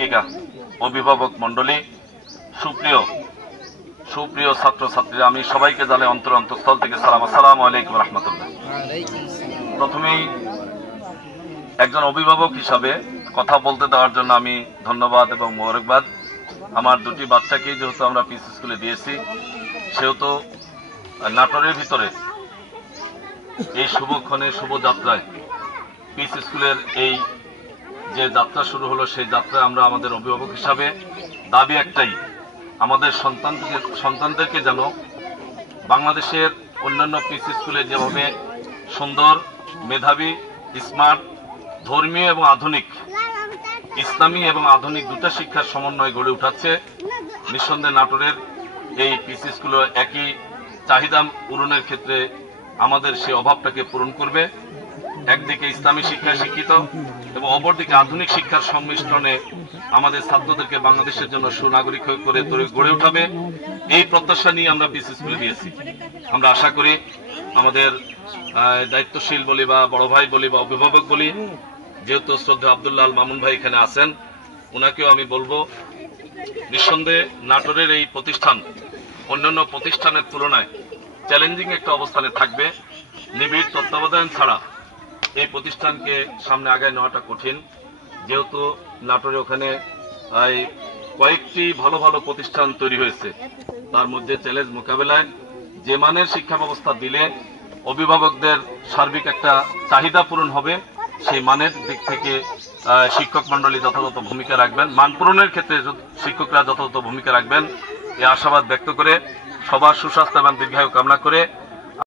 শিক্ষিকা, অভিভাবক মণ্ডলী, সুপ্রিয় ছাত্রছাত্রীরা, আমি সবাইকে জানাই অন্তঃস্থল থেকে সালাম। আসসালামু আলাইকুম রহমতুল্লাহ। প্রথমেই একজন অভিভাবক হিসাবে কথা বলতে দেওয়ার জন্য আমি ধন্যবাদ এবং মোবারকবাদ। আমার দুটি বাচ্চাকেই যেহেতু আমরা পিস স্কুলে দিয়েছি, সেহেতু নাটোরের ভিতরে এই শুভক্ষণে শুভযাত্রায় পিস স্কুলের এই যে যাত্রা শুরু হলো, সেই যাত্রায় আমরা আমাদের অভিভাবক হিসাবে দাবি একটাই, আমাদের সন্তানদেরকে যেন বাংলাদেশের অন্যান্য পিস স্কুলে যেভাবে সুন্দর, মেধাবী, স্মার্ট, ধর্মীয় এবং আধুনিক, ইসলামী এবং আধুনিক দুটা শিক্ষার সমন্বয় গড়ে উঠাচ্ছে, নিঃসন্দেহে নাটোরের এই পিস স্কুল একই চাহিদা পূরণের ক্ষেত্রে আমাদের সেই অভাবটাকে পূরণ করবে। একদিকে ইসলামী শিক্ষায় শিক্ষিত এবং অপরদিকে আধুনিক শিক্ষার সংমিশ্রণে আমাদের ছাত্রদেরকে বাংলাদেশের জন্য সুনাগরিক করে গড়ে উঠাবে, এই প্রত্যাশা নিয়ে আমরা পিস স্কুলে দিয়েছি। আমরা আশা করি আমাদের দায়িত্বশীল বলি বা বড় ভাই বলি বা অভিভাবক বলি, যেহেতু শ্রদ্ধা আব্দুল্লাহ আল মামুন ভাই এখানে আছেন, ওনাকেও আমি বলবো, নিঃসন্দেহে নাটোরের এই প্রতিষ্ঠান অন্যান্য প্রতিষ্ঠানের তুলনায় চ্যালেঞ্জিং একটা অবস্থানে থাকবে। নিবিড় তত্ত্বাবধান ছাড়া এই প্রতিষ্ঠানকে সামনে আগায় নেওয়াটা কঠিন, যেহেতু নাটোরে ওখানে কয়েকটি ভালো ভালো প্রতিষ্ঠান তৈরি হয়েছে। তার মধ্যে চ্যালেঞ্জ মোকাবেলায় যে মানের শিক্ষা ব্যবস্থা দিলে অভিভাবকদের সার্বিক একটা চাহিদা পূরণ হবে, সেই মানের দিক থেকে শিক্ষক মন্ডলী যথাযথ ভূমিকা রাখবেন, মান পূরণের ক্ষেত্রে শিক্ষকরা যথাযথ ভূমিকা রাখবেন, এই আশাবাদ ব্যক্ত করে সবার সুস্বাস্থ্য এবং দীর্ঘায়ু কামনা করে